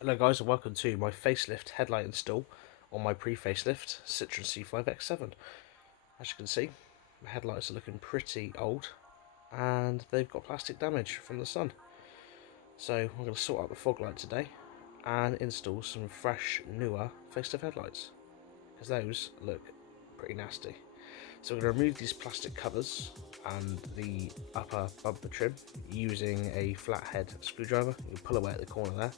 Hello guys, and welcome to my facelift headlight install on my pre-facelift Citroen C5 X7. As you can see, my headlights are looking pretty old and they've got plastic damage from the sun. So I'm going to sort out the fog light today and install some fresh, newer facelift headlights, because those look pretty nasty. So we're going to remove these plastic covers and the upper bumper trim using a flathead screwdriver. You can pull away at the corner there,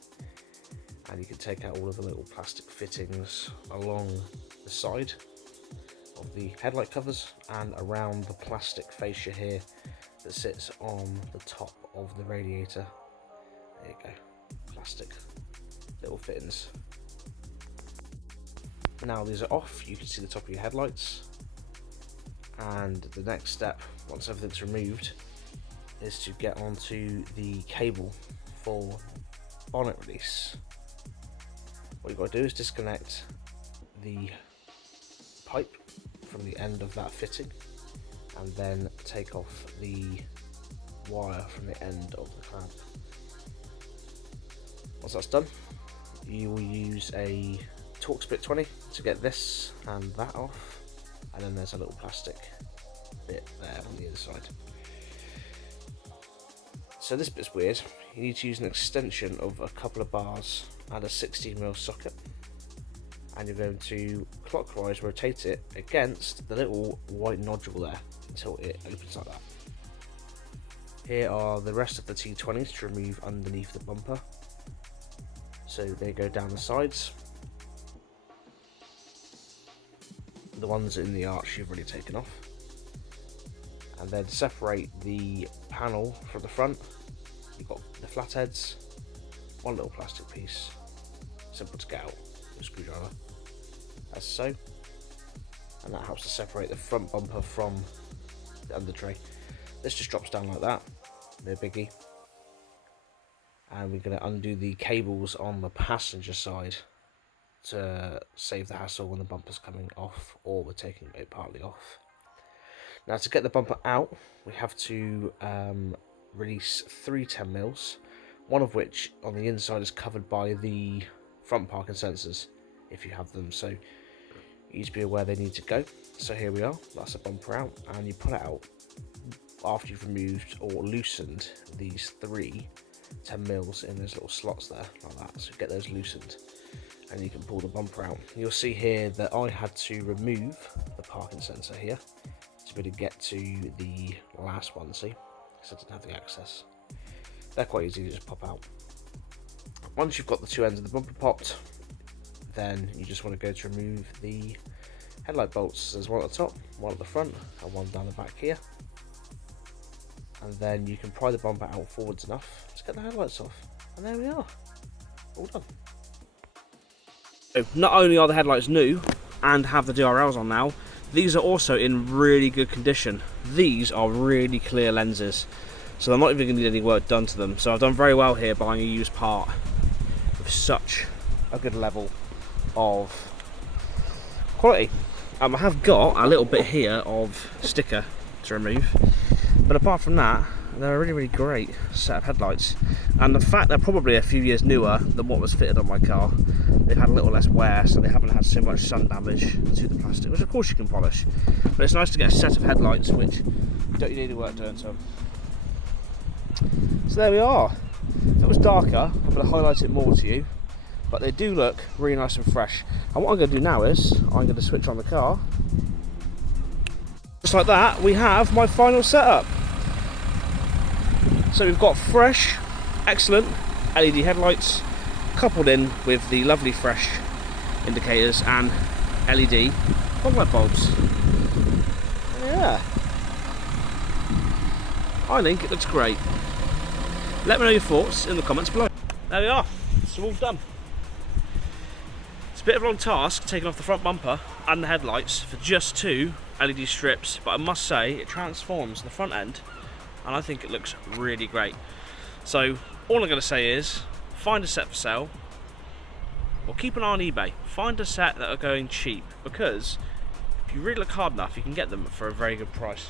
and you can take out all of the little plastic fittings along the side of the headlight covers and around the plastic fascia here that sits on the top of the radiator. There you go, plastic little fittings. Now these are off, you can see the top of your headlights, and the next step, once everything's removed, is to get onto the cable for bonnet release. What you've got to do is disconnect the pipe from the end of that fitting and then take off the wire from the end of the clamp. Once that's done, you will use a Torx bit 20 to get this and that off, and then there's a little plastic bit there on the inside. So this bit's weird. You need to use an extension of a couple of bars and a 16mm socket, and you're going to clockwise rotate it against the little white nodule there until it opens like that. Here are the rest of the T20s to remove underneath the bumper. So they go down the sides. The ones in the arch you've already taken off, and then separate the panel from the front. You've got the flatheads, one little plastic piece, simple to get out with a screwdriver, as so, and that helps to separate the front bumper from the under tray. This just drops down like that, no biggie. And we're going to undo the cables on the passenger side to save the hassle when the bumper's coming off or we're taking it partly off. Now, to get the bumper out, we have to release 3 10mm, one of which on the inside is covered by the front parking sensors if you have them, so you need to be aware they need to go. So here we are, that's a bumper out, and you pull it out after you've removed or loosened these 3 10mm in those little slots there, like that. So get those loosened and you can pull the bumper out. You'll see here that I had to remove the parking sensor here to be able to get to the last one, see, because I didn't have the access. They're quite easy to just pop out. Once you've got the 2 ends of the bumper popped, then you just want to go to remove the headlight bolts. There's one at the top, one at the front, and one down the back here. And then you can pry the bumper out forwards enough to get the headlights off. And there we are, all done. So not only are the headlights new and have the DRLs on now, these are also in really good condition. These are really clear lenses, so they're not even going to need any work done to them. So I've done very well here buying a used part with such a good level of quality. I have got a little bit here of sticker to remove, but apart from that, they're a really great set of headlights, and the fact they're probably a few years newer than what was fitted on my car, they've had a little less wear, so they haven't had so much sun damage to the plastic, which of course you can polish, but it's nice to get a set of headlights which don't need any work done to them. So there we are. If it was darker, I'm going to highlight it more to you, but they do look really nice and fresh. And what I'm going to do now is I'm going to switch on the car. Just like that, we have my final setup. So we've got fresh, excellent LED headlights coupled in with the lovely fresh indicators and LED fog light bulbs. Yeah, I think it looks great. Let me know your thoughts in the comments below. There we are, it's all done. It's a bit of a long task taking off the front bumper and the headlights for just 2 LED strips, but I must say it transforms the front end and I think it looks really great. So all I'm going to say is find a set for sale, or keep an eye on eBay. Find a set that are going cheap, because if you really look hard enough you can get them for a very good price.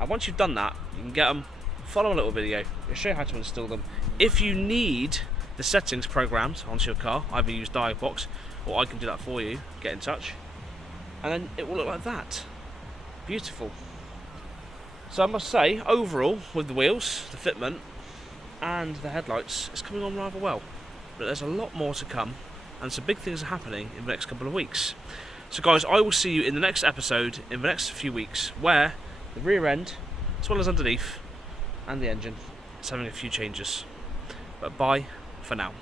And once you've done that, you can get them, follow a little video, it'll show you how to install them. If you need the settings programmed onto your car. Either use Dialogbox or I can do that for you. Get in touch, and then it will look like that. Beautiful. So I must say, overall, with the wheels, the fitment, and the headlights, it's coming on rather well. But there's a lot more to come, and some big things are happening in the next couple of weeks. So guys, I will see you in the next episode in the next few weeks, where the rear end, as well as underneath, and the engine, is having a few changes. But bye for now.